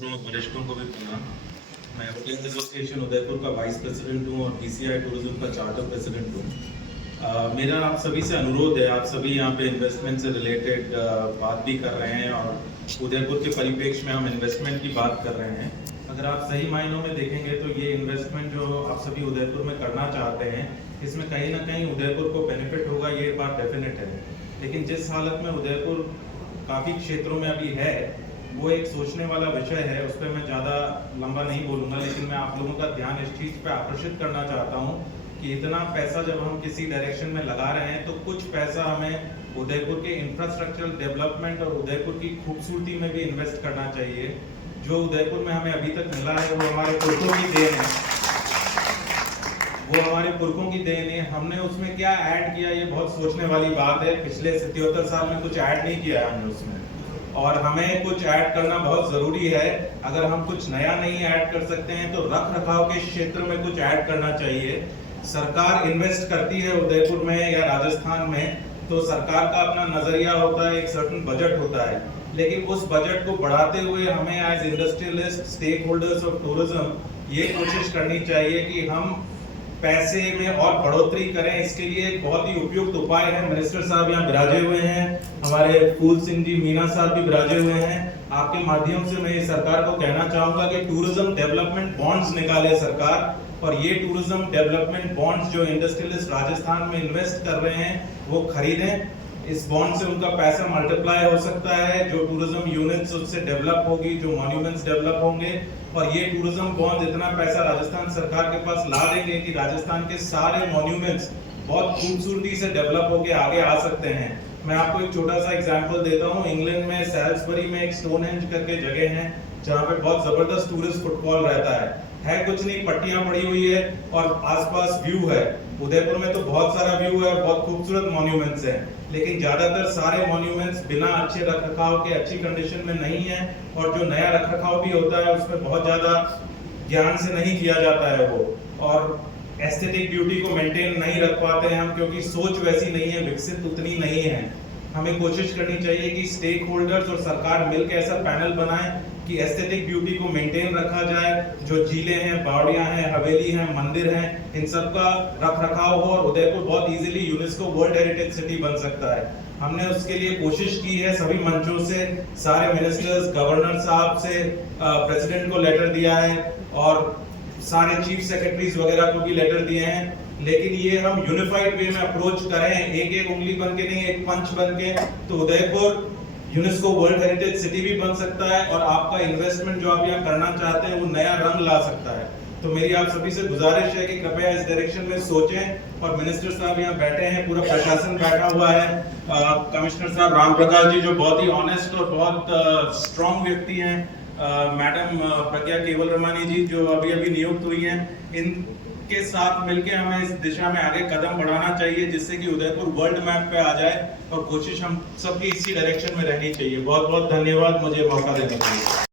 वरिष्ठों को भी प्रणाम। मैं होटल एसोसिएशन उदयपुर का वाइस प्रेसिडेंट हूँ और पीसीआई टूरिज्म का चार्टर प्रेसिडेंट हूँ। मेरा आप सभी से अनुरोध है, आप सभी यहाँ पे इन्वेस्टमेंट से रिलेटेड बात भी कर रहे हैं और उदयपुर के परिप्रेक्ष्य में हम इन्वेस्टमेंट की बात कर रहे हैं। अगर आप सही मायनों में देखेंगे तो ये इन्वेस्टमेंट जो आप सभी उदयपुर में करना चाहते हैं, इसमें कहीं ना कहीं उदयपुर को बेनिफिट होगा, ये बात डेफिनेट है। लेकिन जिस हालत में उदयपुर काफ़ी क्षेत्रों में अभी है, वो एक सोचने वाला विषय है। उस पर मैं ज़्यादा लंबा नहीं बोलूँगा, लेकिन मैं आप लोगों का ध्यान इस चीज़ पे आकर्षित करना चाहता हूँ कि इतना पैसा जब हम किसी डायरेक्शन में लगा रहे हैं तो कुछ पैसा हमें उदयपुर के इंफ्रास्ट्रक्चरल डेवलपमेंट और उदयपुर की खूबसूरती में भी इन्वेस्ट करना चाहिए। जो उदयपुर में हमें अभी तक मिला है वो हमारे पुरखों की देन है, वो हमारे पुरखों की देन है। हमने उसमें क्या ऐड किया, ये बहुत सोचने वाली बात है। पिछले 77 साल में कुछ ऐड नहीं किया है हमने उसमें, और हमें कुछ ऐड करना बहुत जरूरी है। अगर हम कुछ नया नहीं ऐड कर सकते हैं तो रख रखाव के क्षेत्र में कुछ ऐड करना चाहिए। सरकार इन्वेस्ट करती है उदयपुर में या राजस्थान में, तो सरकार का अपना नजरिया होता है, एक सर्टेन बजट होता है, लेकिन उस बजट को बढ़ाते हुए हमें as industrialist, stakeholders of tourism ये कोशिश करनी चाहिए कि हम पैसे में और बढ़ोतरी करें। इसके लिए एक बहुत ही उपयुक्त उपाय है। मिनिस्टर साहब यहाँ विराजे हुए हैं, हमारे फूल सिंह जी मीना साहब भी विराजे हुए हैं। आपके माध्यम से मैं सरकार को कहना चाहूंगा कि टूरिज्म डेवलपमेंट बॉन्ड्स निकाले सरकार, और ये टूरिज्म डेवलपमेंट बॉन्ड्स जो इंडस्ट्रियलिस्ट राजस्थान में इन्वेस्ट कर रहे हैं वो खरीदें। इस बॉन्ड से उनका पैसा मल्टीप्लाई हो सकता है, जो टूरिज्म यूनिट्स उससे डेवलप होगी, जो मॉन्यूमेंट्स डेवलप होंगे, और ये टूरिज्म बॉन्ड इतना पैसा राजस्थान सरकार के पास ला देंगे कि राजस्थान के सारे मॉन्यूमेंट्स बहुत खूबसूरती से डेवलप होके आगे आ सकते हैं। मैं आपको एक छोटा सा एग्जांपल देता हूँ। इंग्लैंड में सैल्सबरी में एक स्टोनहेंज करके जगह है जहाँ पे बहुत जबरदस्त टूरिस्ट फुटफॉल रहता है कुछ नहीं, पट्टियां पड़ी हुई है और आसपास व्यू है। उदयपुर में तो बहुत सारा व्यू है, बहुत खूबसूरत मॉन्यूमेंट्स हैं, लेकिन ज्यादातर सारे मॉन्यूमेंट्स बिना अच्छे रखरखाव के अच्छी कंडीशन में नहीं है, और जो नया रखरखाव भी होता है उसमें बहुत ज्यादा ध्यान से नहीं किया जाता है वो, और एस्थेटिक ब्यूटी को मेंटेन नहीं रख पाते हैं हम, क्योंकि सोच वैसी नहीं है, विकसित उतनी नहीं है। हमें कोशिश करनी चाहिए कि स्टेक होल्डर्स और सरकार मिलकर ऐसा पैनल बनाए कि एस्थेटिक ब्यूटी को मेंटेन रखा जाए। जो झीलें हैं, बावड़ियां हैं, हवेली हैं, मंदिर हैं, इन सब का रख रखाव हो, और उदयपुर बहुत easily UNESCO world heritage city बन सकता है। हमने उसके लिए कोशिश की है सभी मंचों से, सारे मिनिस्टर्स, गवर्नर साहब से, प्रेसिडेंट को लेटर दिया है, और सारे चीफ सेक्रेटरीज वगैरह को भी लेटर दिए हैं। लेकिन ये हम यूनिफाइड वे में अप्रोच करें, एक एक उंगली बन के नहीं, एक पंच बन के, तो Udaipur UNESCO world heritage city भी बन सकता है, और आपका इन्वेस्टमेंट जो आप यहाँ करना चाहते हैं वो नया रंग ला सकता है। तो मेरी आप सभी से गुजारिश है कि कृपया इस डायरेक्शन में सोचें। और मिनिस्टर साहब यहाँ बैठे हैं, पूरा प्रशासन बैठा हुआ है, कमिश्नर साहब राम प्रकाश जी जो बहुत ही ऑनेस्ट और बहुत स्ट्रॉन्ग व्यक्ति हैं, मैडम प्रज्ञा केवल रमानी जी जो अभी अभी नियुक्त हुई हैं, इनके साथ मिलके हमें इस दिशा में आगे कदम बढ़ाना चाहिए, जिससे कि उदयपुर वर्ल्ड मैप पे आ जाए, और कोशिश हम सबकी इसी डायरेक्शन में रहनी चाहिए। बहुत बहुत धन्यवाद मुझे मौका देने के लिए।